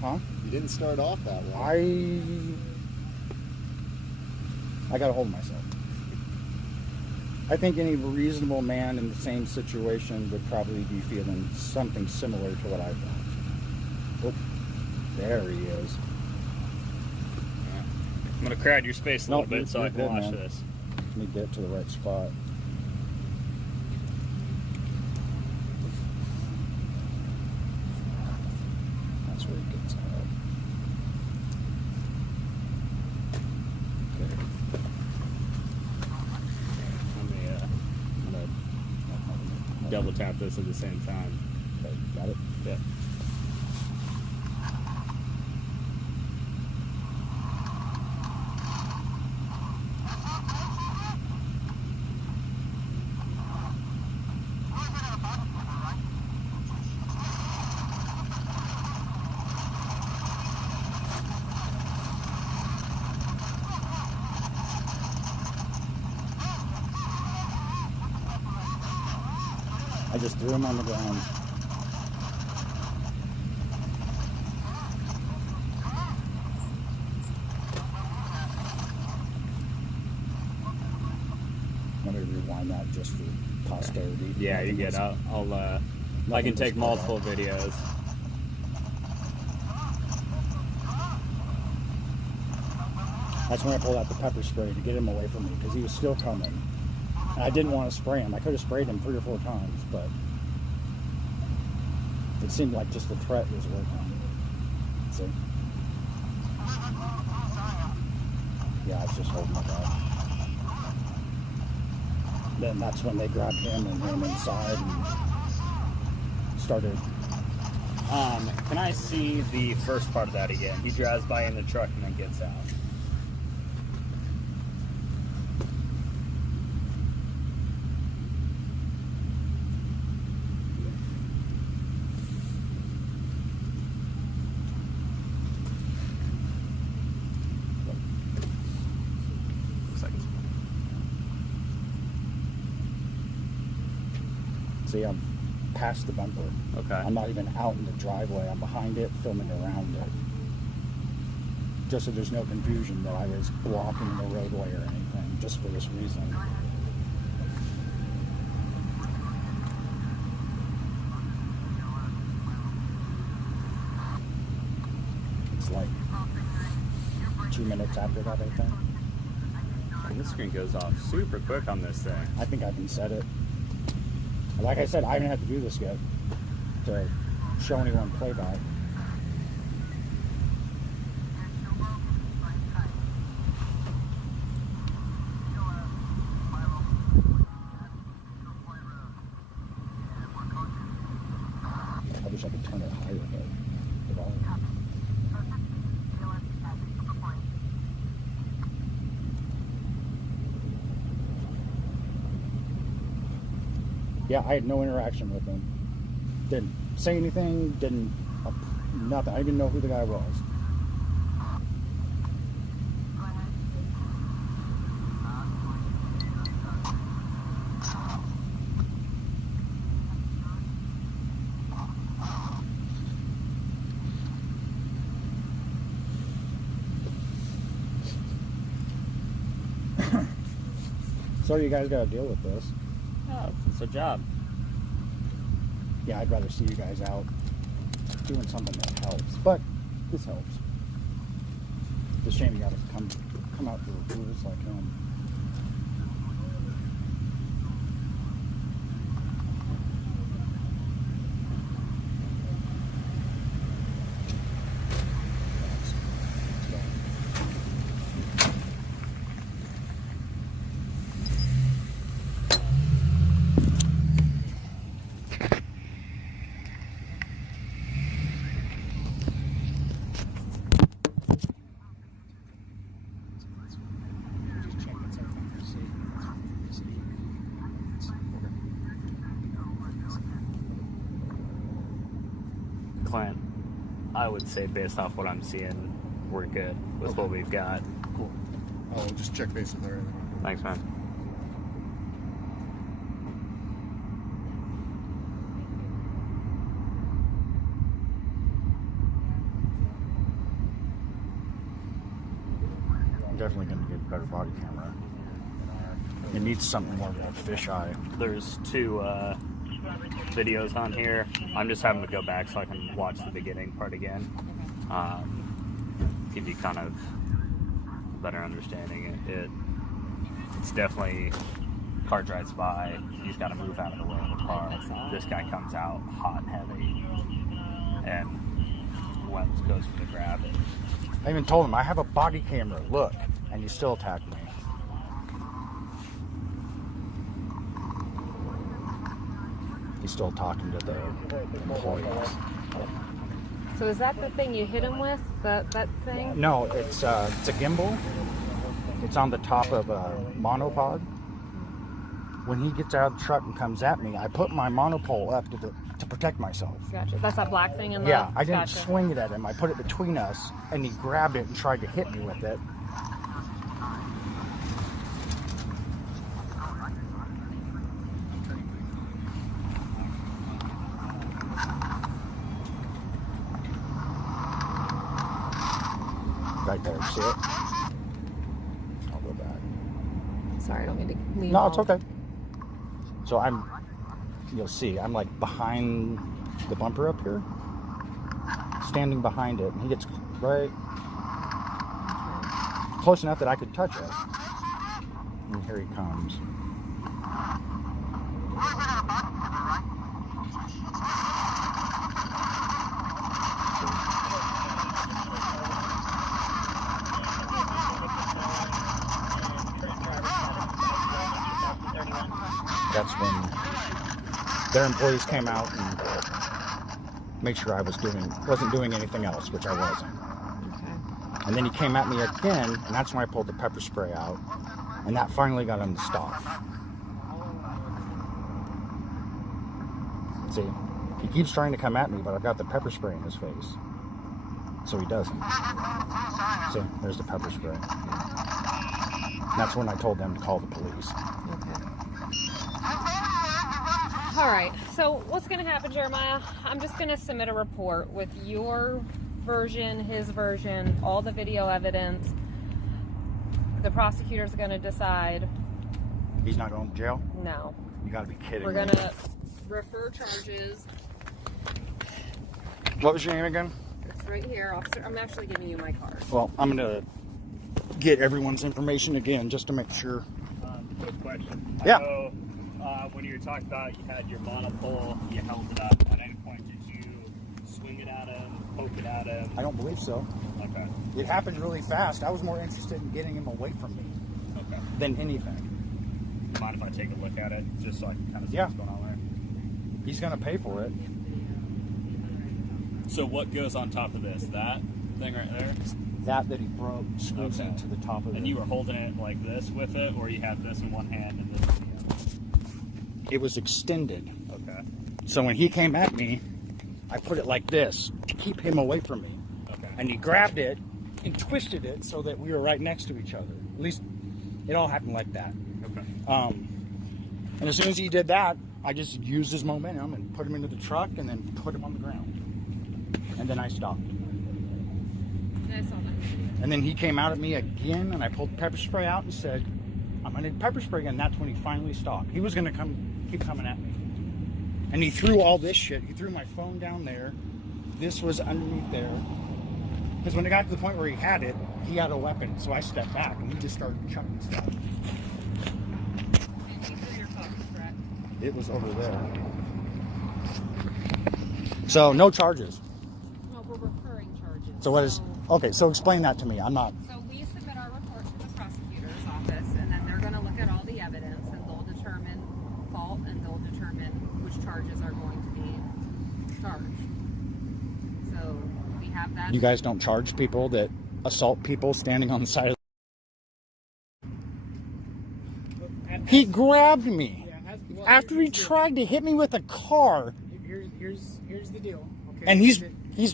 Huh? You didn't start off that way. I got a hold of myself. I think any reasonable man in the same situation would probably be feeling something similar to what I felt. Oh, there he is. I'm going to crowd your space a little Nope, bit so I you're can good, watch man. this. Let me get to the right spot. That's where it gets out. Okay. Let me double tap this at the same time. Okay, got it? Yeah. I just threw him on the ground. Let me rewind that just for posterity. Yeah, you get. I can take multiple videos. That's when I pulled out the pepper spray to get him away from me because he was still coming. And I didn't want to spray him. I could have sprayed him 3 or 4 times, but it seemed like just the threat was working. See? Yeah, I was just holding my breath. Then that's when they grabbed him and ran inside and started. Can I see the first part of that again? He drives by in the truck and then gets out. See, I'm past the bumper. Okay. I'm not even out in the driveway. I'm behind it, filming around it. Just so there's no confusion that I was blocking the roadway or anything, just for this reason. It's like 2 minutes after that, I think. And this screen goes off super quick on this thing. I think I can set it. Like I said, I didn't have to do this yet to show anyone playback. I wish I could turn it higher, but all. Yeah, I had no interaction with him. Didn't say anything, nothing. I didn't know who the guy was. So you guys got to deal with this. Oh, it's a job. Yeah, I'd rather see you guys out doing something that helps, but this helps. It's a shame you got to come out for fools like him. Clint, I would say based off what I'm seeing, we're good with what we've got. Cool. I'll just check base with her. Thanks, man. I'm definitely going to get a better body camera. It needs something more of a fisheye. There's 2 videos on here. I'm just having to go back so I can watch the beginning part again. Give you kind of a better understanding. It's definitely, car drives by, he's got to move out of the way of the car. This guy comes out hot and heavy and goes for the grab. I even told him, I have a body camera, look, and you still attacked me. He's still talking to the employees. So is that the thing you hit him with? That thing? No, it's a gimbal. It's on the top of a monopod. When he gets out of the truck and comes at me, I put my monopole up to protect myself. Gotcha. That's that black thing in the... Yeah, I didn't gotcha. swing it at him. I put it between us, and he grabbed it and tried to hit me with it. Right there, see it? I'll go back. Sorry, I don't mean to lean No, off. it's okay. So you'll see, I'm like behind the bumper up here, standing behind it, and he gets right close enough that I could touch it. And here he comes. That's when their employees came out and made sure I wasn't doing anything else, which I wasn't. Okay. And then he came at me again, and that's when I pulled the pepper spray out, and that finally got him to stop. See, he keeps trying to come at me, but I've got the pepper spray in his face, so he doesn't. See, there's the pepper spray. That's when I told them to call the police. Okay. All right. So what's going to happen, Jeremiah? I'm just going to submit a report with your version, his version, all the video evidence. The prosecutor's going to decide. He's not going to jail? No. You got to be kidding We're me. going to refer charges. What was your name again? It's right here, officer. I'm actually giving you my card. Well, I'm going to get everyone's information again just to make sure. Quick question. Yeah. I know, when you were talking about you had your monopole, you held it up. At any point, did you swing it at him, poke it at him? I don't believe so. Okay. It happened really fast. I was more interested in getting him away from me Okay. than anything. Mind if I take a look at it, just so I can kind of see Yeah. what's going on there? He's going to pay for it. So what goes on top of this? That thing right there? That he broke screws Okay. into the top of it. And you were holding it like this with it, or you had this in one hand and this in the other? It was extended. Okay. So when he came at me, I put it like this to keep him away from me. Okay. And he grabbed it and twisted it so that we were right next to each other. At least it all happened like that. Okay. And as soon as he did that, I just used his momentum and put him into the truck and then put him on the ground. And then I stopped. I saw that. And then he came out at me again, and I pulled the pepper spray out and said, I'm going to pepper spray again. That's when he finally stopped. He was going to keep coming at me. And he threw all this shit. He threw my phone down there. This was underneath there. Because when it got to the point where he had it, he had a weapon. So I stepped back, and he just started chucking stuff. And you threw your phone, correct? It was over there. So no charges. No, we're referring charges. So what is... Okay, so explain that to me. I'm not... So we submit our report to the prosecutor's office, and then they're going to look at all the evidence, and they'll determine fault, and they'll determine which charges are going to be charged. So we have that. You guys don't charge people that assault people standing on the side of He grabbed me. After he tried to hit me with a car, Here's the deal. Okay. and he's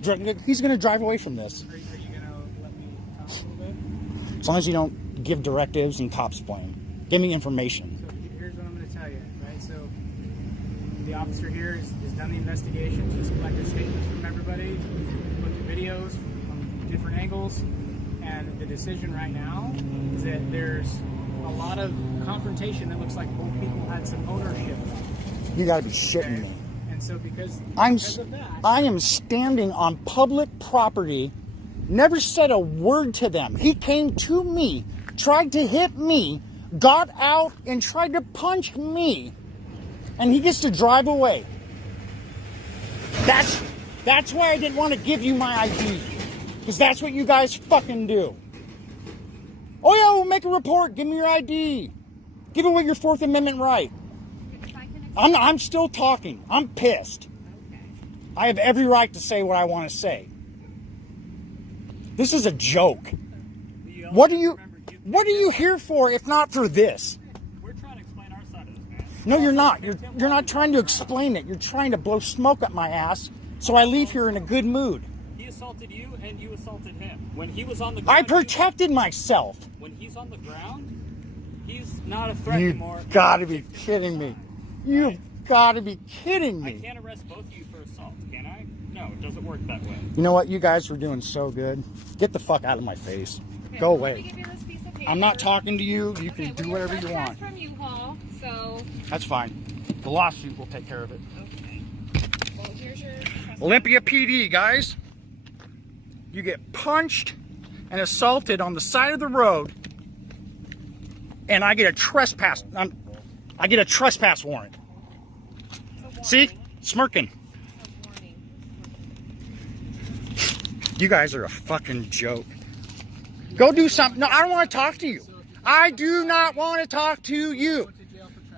going to drive away from this. Are you gonna let me talk a little bit? As long as you don't give directives and cops blame. Give me information. So here's what I'm gonna tell you, right? So the officer here has done the investigation. He's collected statements from everybody, looked at videos from different angles, and the decision right now is that there's a lot of confrontation that looks like both people had some ownership. You got to be shitting me. And so because of that, I am standing on public property, never said a word to them. He came to me, tried to hit me, got out and tried to punch me, and he gets to drive away. That's why I didn't want to give you my ID, because that's what you guys fucking do. Oh yeah, we'll make a report. Give me your ID. Give away your Fourth Amendment right. I'm still talking. I'm pissed. I have every right to say what I want to say. This is a joke. What are you here for if not for this? We're trying to explain our side of this, man. No, you're not. You're not trying to explain it. You're trying to blow smoke up my ass so I leave here in a good mood. He assaulted you and you assaulted him. When he was on the ground, I protected myself. when he's on the ground, he's not a threat You anymore. gotta be kidding me. You gotta be kidding me. I can't arrest both of you for assault, can I? No, it doesn't work that way. You know what? You guys were doing so good. Get the fuck out of my face. Okay, Go let me away. give you this piece of paper. I'm not talking to you. You Okay, can do well, whatever you trespass want. from U-Haul, so That's fine. The lawsuit will take care of it. okay. Well, here's your trespass. Olympia PD, guys. You get punched and assaulted on the side of the road, and I get a trespass. I get a trespass warrant. See? Smirking. You guys are a fucking joke. Go do something. No, I don't want to talk to you. I do not want to talk to you.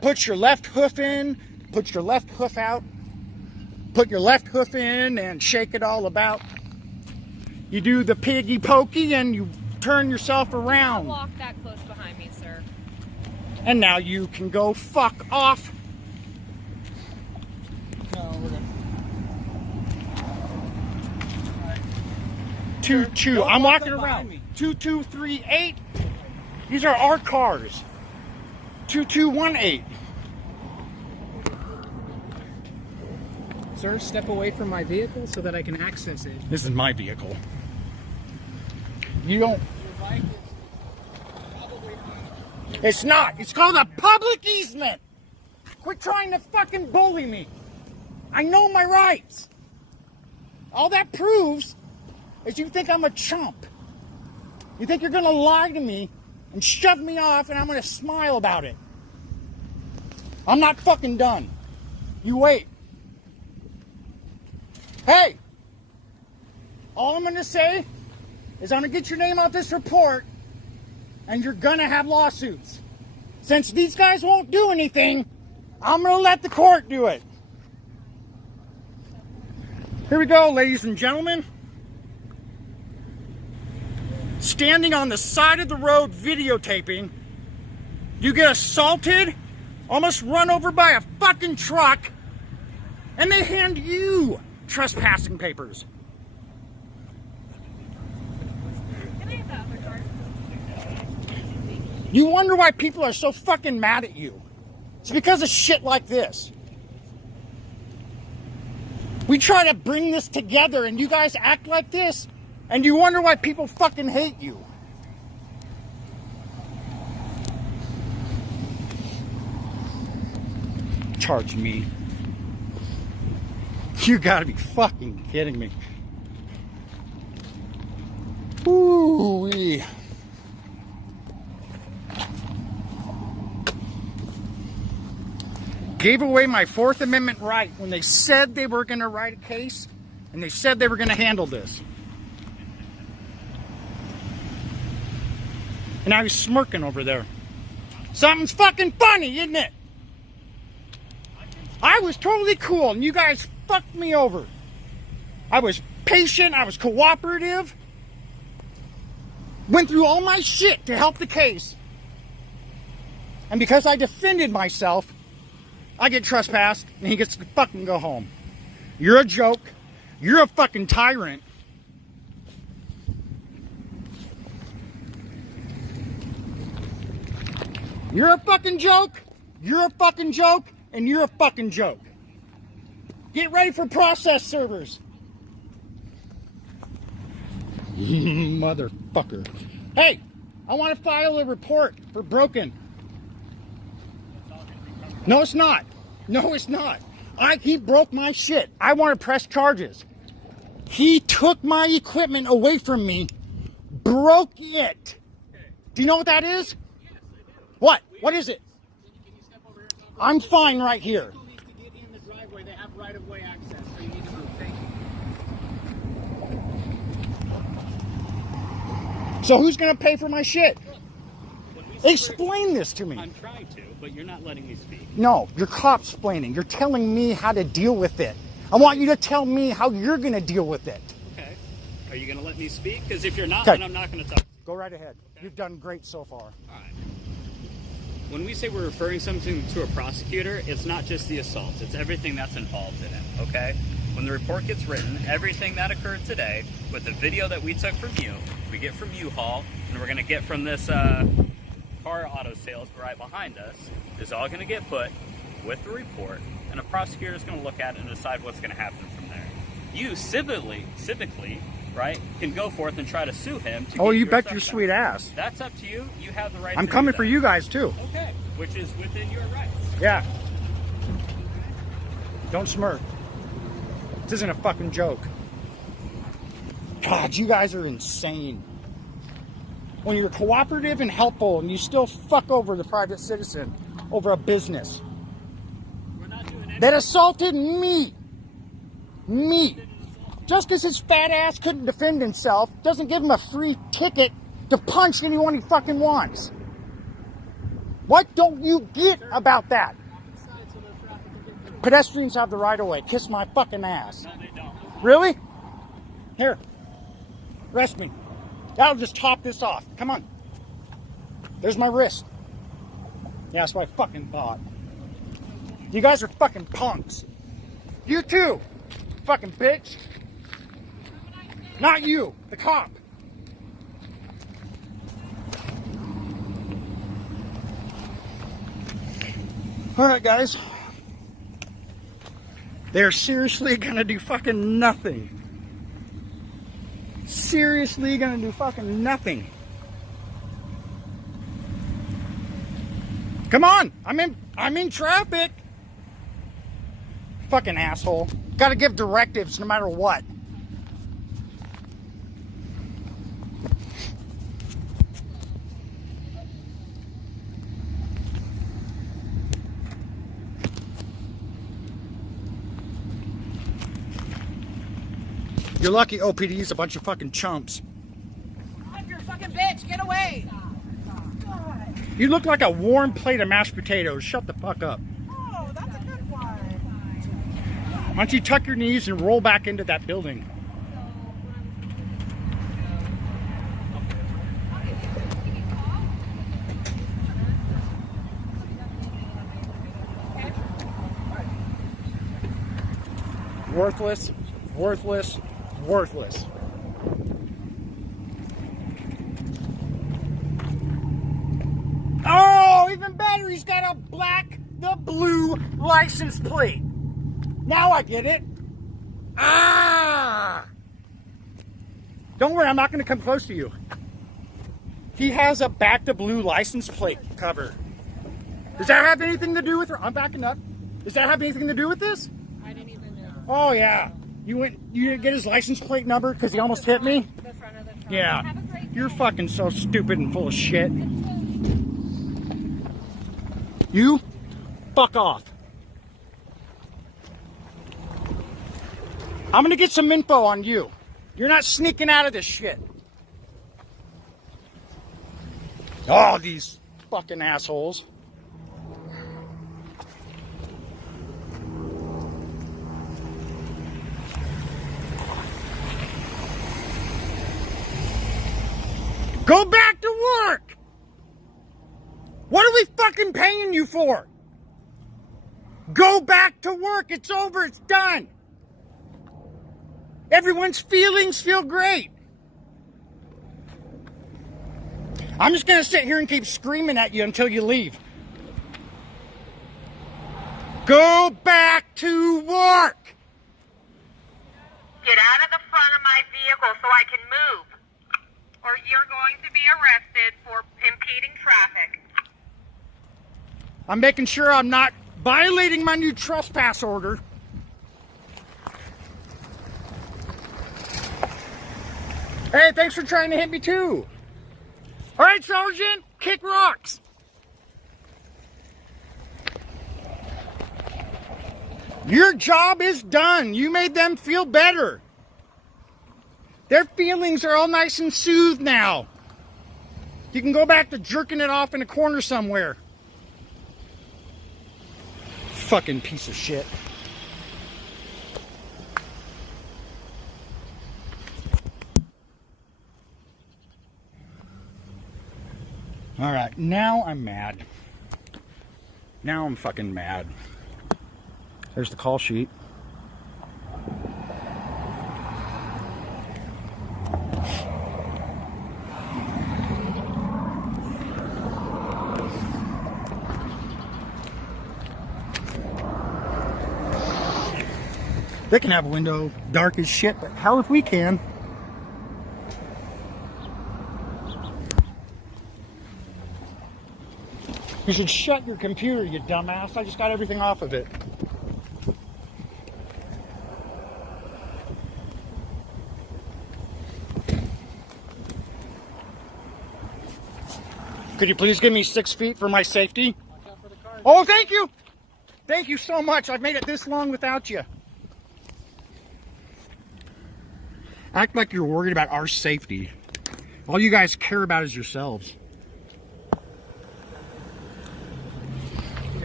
Put your left hoof in. Put your left hoof out. Put your left hoof in and shake it all about. You do the piggy pokey and you turn yourself around. Don't walk that close behind me, sir. And now you can go fuck off. No, we're good. 22. Don't I'm walk walking up behind around. me. 2238. These are our cars. 2218. Sir, step away from my vehicle so that I can access it. This is my vehicle. You don't. Your bike is probably It's not. It's called a public easement. Quit trying to fucking bully me. I know my rights. All that proves is you think I'm a chump. You think you're gonna lie to me and shove me off and I'm gonna smile about it. I'm not fucking done. You wait. Hey! All I'm gonna say is I'm gonna get your name off this report and you're gonna have lawsuits. Since these guys won't do anything, I'm gonna let the court do it. Here we go, ladies and gentlemen. Standing on the side of the road videotaping, you get assaulted, almost run over by a fucking truck, and they hand you trespassing papers. Can I have the other card? You wonder why people are so fucking mad at you. It's because of shit like this. We try to bring this together and you guys act like this, and you wonder why people fucking hate you. Charge me. You gotta be fucking kidding me. Ooh-wee. Gave away my Fourth Amendment right when they said they were going to write a case and they said they were going to handle this. And now he's smirking over there. Something's fucking funny, isn't it? I was totally cool and you guys fucked me over. I was patient, I was cooperative. Went through all my shit to help the case. And because I defended myself, I get trespassed, and he gets to fucking go home. You're a joke. You're a fucking tyrant. You're a fucking joke. You're a fucking joke, and you're a fucking joke. Get ready for process servers. Motherfucker. Hey, I want to file a report for broken. No, it's not. No, it's not. He broke my shit. I want to press charges. He took my equipment away from me, broke it. Do you know what that is? Yes, I do. What? What is it? Can you step over here? I'm fine right here. Vehicle needs to get in the driveway. They have right-of-way access, so you need to move. Thank you. So who's going to pay for my shit? When we say Explain this to me. I'm trying to, but you're not letting me speak. No, you're cop-splaining. You're telling me how to deal with it. I want you to tell me how you're going to deal with it. Okay. Are you going to let me speak? Because if you're not, Okay. then I'm not going to talk. Go right ahead. You've done great so far. All right. When we say we're referring something to a prosecutor, it's not just the assault. It's everything that's involved in it, okay? When the report gets written, everything that occurred today, with the video that we took from you, we get from U-Haul, and we're going to get from this car auto sales right behind us, is all going to get put with the report, and and a prosecutor is going to look at it and decide what's going to happen from there. You civically, right, can go forth and try to sue him. To Oh, get you your bet stuff your back. sweet ass. That's up to you. You have the right. I'm to coming do for that. you guys too. Okay, which is within your rights. Yeah. Don't smirk. This isn't a fucking joke. God, you guys are insane. When you're cooperative and helpful and you still fuck over the private citizen over a business. We're not doing anything. That assaulted me. Me. Just because his fat ass couldn't defend himself doesn't give him a free ticket to punch anyone he fucking wants. What don't you get about that? Pedestrians have the right of way. Kiss my fucking ass. No, they don't. Really? Here. Arrest me. That'll just top this off. Come on. There's my wrist. Yeah, that's what I fucking bought. You guys are fucking punks. You too. Fucking bitch. Not you. The cop. Alright, guys. They're seriously gonna do fucking nothing. Seriously gonna do fucking nothing. Come on, I'm in traffic. Fucking asshole. Gotta give directives no matter what. You're lucky OPD is a bunch of fucking chumps. You're a fucking bitch. Get away. You look like a warm plate of mashed potatoes. Shut the fuck up. Oh, that's a good one. Why don't you tuck your knees and roll back into that building? Worthless, worthless, worthless. Oh, even better, he's got a the blue license plate. Now I get it. Ah! Don't worry, I'm not going to come close to you. He has a the blue license plate cover. Does that have anything to do with her? I'm backing up. Does that have anything to do with this? I didn't even know. Oh, yeah. You didn't get his license plate number because he almost hit me? The front of the truck. Yeah. Have a great You're day. fucking so stupid and full of shit. You fuck off. I'm gonna get some info on you. You're not sneaking out of this shit. Oh, these fucking assholes. Go back to work! What are we fucking paying you for? Go back to work. It's over. It's done. Everyone's feelings feel great. I'm just going to sit here and keep screaming at you until you leave. Go back to work. Get out of the front of my vehicle so I can move, or you're going to be arrested for impeding traffic. I'm making sure I'm not violating my new trespass order. Hey, thanks for trying to hit me too. All right, Sergeant, kick rocks. Your job is done. You made them feel better. Their feelings are all nice and soothed now. You can go back to jerking it off in a corner somewhere. Fucking piece of shit. All right, now I'm mad. Now I'm fucking mad. There's the call sheet. They can have a window dark as shit, but hell if we can. You should shut your computer, you dumbass. I just got everything off of it. Could you please give me 6 feet for my safety? Watch out for the car. Oh, thank you. Thank you so much. I've made it this long without you. Act like you're worried about our safety. All you guys care about is yourselves.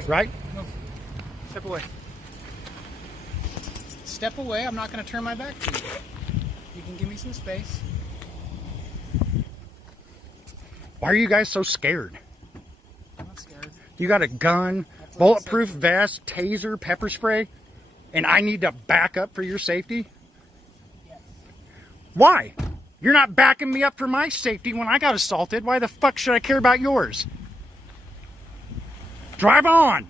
Right? No. Step away. Step away. I'm not going to turn my back to you. You can give me some space. Why are you guys so scared? I'm not scared. You got a gun, bulletproof vest, taser, pepper spray, and I need to back up for your safety? Yes. Why? You're not backing me up for my safety when I got assaulted. Why the fuck should I care about yours? Drive on.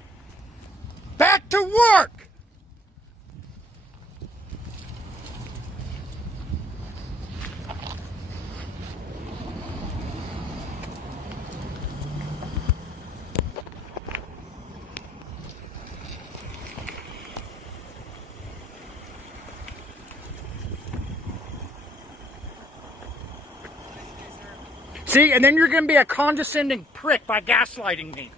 Back to work. See, and then you're going to be a condescending prick by gaslighting me.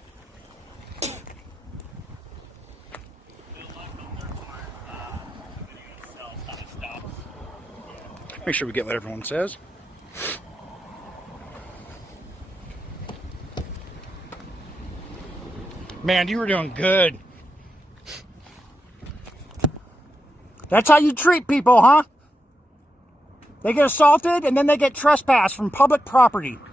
Make sure we get what everyone says. Man, you were doing good. That's how you treat people, huh? They get assaulted and then they get trespassed from public property. Can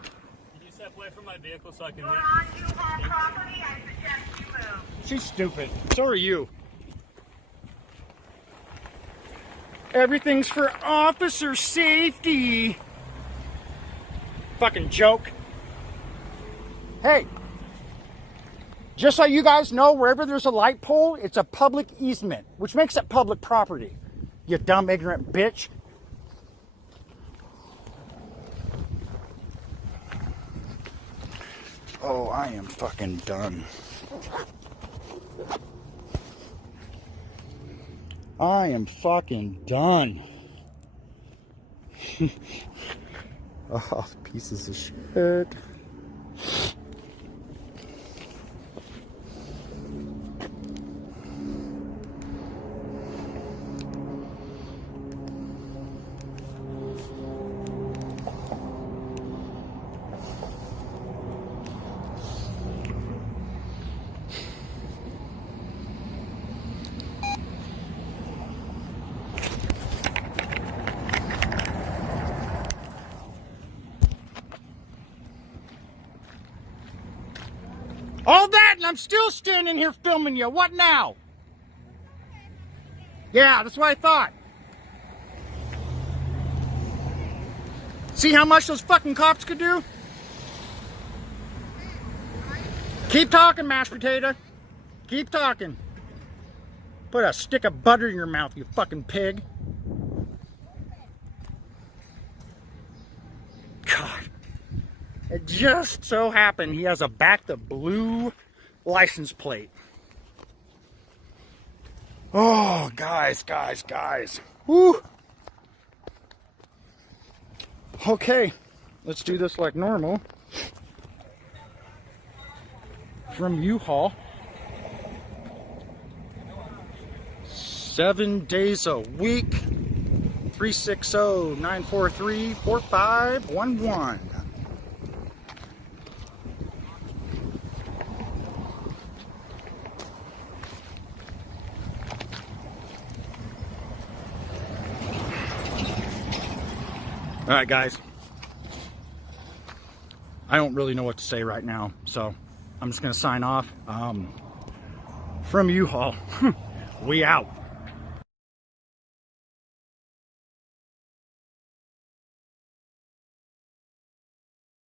you step away from my vehicle so I can You're on U-Haul property. I suggest you move. She's stupid. So are you. Everything's for officer safety. Fucking joke. Hey, just so you guys know, wherever there's a light pole, it's a public easement, which makes it public property. You dumb, ignorant bitch. Oh, I am fucking done. I am fucking done. Oh, pieces of shit. All that, and I'm still standing here filming you. What now? Yeah, that's what I thought. See how much those fucking cops could do? Keep talking, mashed potato. Keep talking. Put a stick of butter in your mouth, you fucking pig. God. It just so happened he has a back to blue license plate. Oh, guys. Woo. Okay, let's do this like normal. From U-Haul. 7 days a week. 360-943-4511. All right, guys. I don't really know what to say right now, so I'm just going to sign off. From U-Haul, we out.